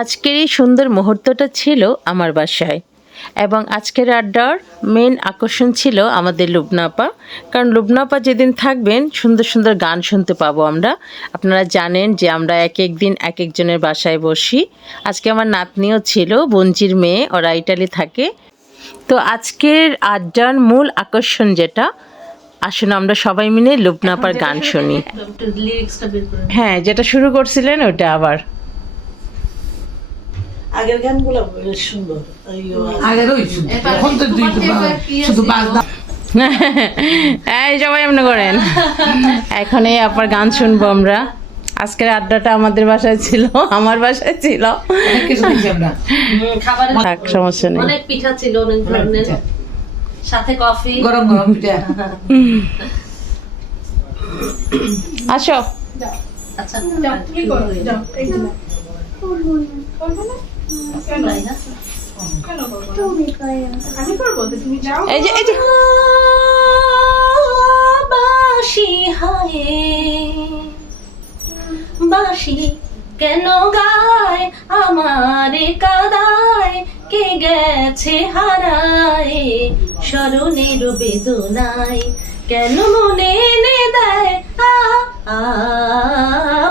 আজকের এই সুন্দর মুহূর্তটা ছিল আমার বাসায় এবং আজকের আড্ডার মেন আকর্ষণ ছিল আমাদের লুবনা আপা। কারণ লুবনা আপা যেদিন থাকবেন সুন্দর সুন্দর গান শুনতে পাবো আমরা। আপনারা জানেন যে আমরা এক এক দিন এক একজনের বাসায় বসি। আজকে আমার নাতনিও ছিল, বঞ্জির মেয়ে, ওরা ইটালি থাকে। তো আজকের আড্ডার মূল আকর্ষণ যেটা, আসলে আমরা সবাই মিলে লুবনা আপার গান শুনি। হ্যাঁ, যেটা শুরু করছিলেন ওটা আবার আগের গানগুলো বেশ সুন্দর। এখন তো শুধু এই সবাই এমনি করেন। এখন এই আপনার গান শুনবো আমরা। আজকের আড্ডাটা আমাদের বাসায় ছিল, আমার বাসায় ছিল। থাক, সমস্যা নেই। অনেক পিঠা ছিল, অনেক ধরনের, সাথে কফি, গরম গরম পিঠা। আসো। আচ্ছা তুমি করো, যাও এই যে আমি করবো তো, তুমি যাও। এই যে বাঁশি হায় বাঁশি কেন গায় আমারে কাদায়, কে গেছে হারায় স্মরণের বেদনায়, কেন মনে এনে দেয়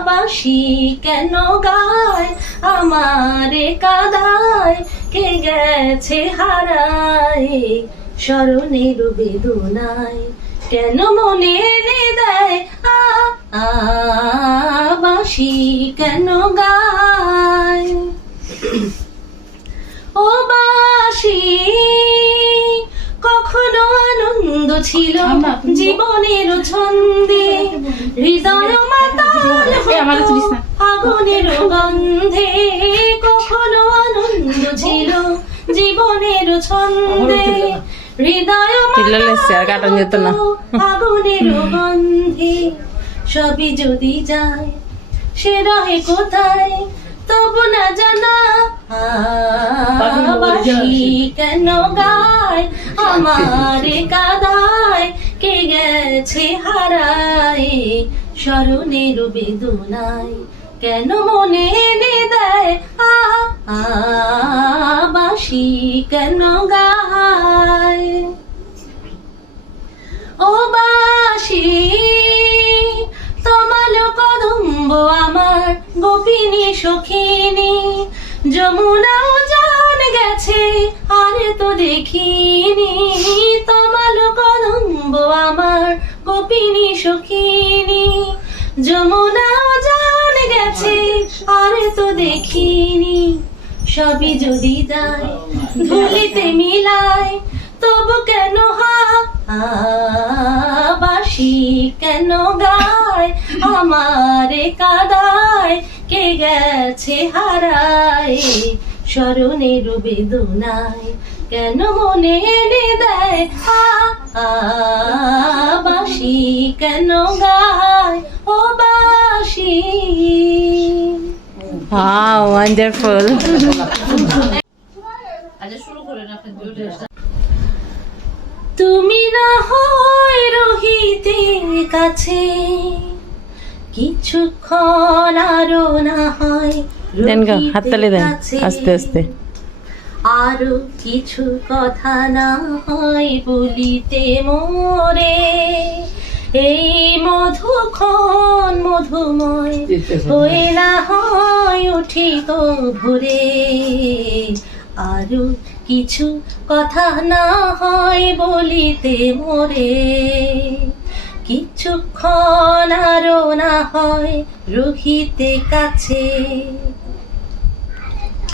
বাঁশি কেন গায় আমারে কাদায়, কে গেছে হারায় স্মরণের বেদনায়, কেন মনে এনে দেয় বাঁশি কেন গায়। ও বাঁশি কখনো আনন্দ ছিল জীবনের ছন্দে, হৃদয় মাতাল আগুনের গন্ধে, কখনো আনন্দ ছিল জীবনের ছন্দে, হৃদয় আগুনের গন্ধে, সবই যদি যায় সে রহে কোথায় তবু না জানা বাঁশি কেন গায় আমারে কাদায়, কে গেছে হারায় স্মরণের বেদনায়, কেন মনে এনে দেয় বাঁশি কেন গায়। ও বাঁশি তোমার কদম্ব আমার গোপিনী সখিনী, যমুনাও জান গেছে আর তো দেখিনি, তোমার কদম্ব আমার গোপিনী সখিনী, যমুনাও জান গেছে আর তো দেখিনি, সবই যদি যায় ধুলিতে মিলায় তবু কেন বাঁশি কেন গায় আমারে কাদায়, কে গেছে হারায় স্মরণের বেদনায়, কেন মনে এনে দেয় বাঁশি কেন গায়। ও বাঁশি। Wow, wonderful. আচ্ছা শুরু করেন আপনি। তুমি না হয় রহিতে কাছে কিছুক্ষণ, আরো না হয় দেন গো, হাততালি দেন আস্তে আস্তে। আরো কিছু কথা না হয় বলিতে মোরে, এই মধুক্ষণ মধুময় হয়ে না হয় উঠি তো ভোরে, আরো কিছু কথা না হয় বলিতে মোরে, কিছুক্ষণ আরো না হয় রহিতে কাছে।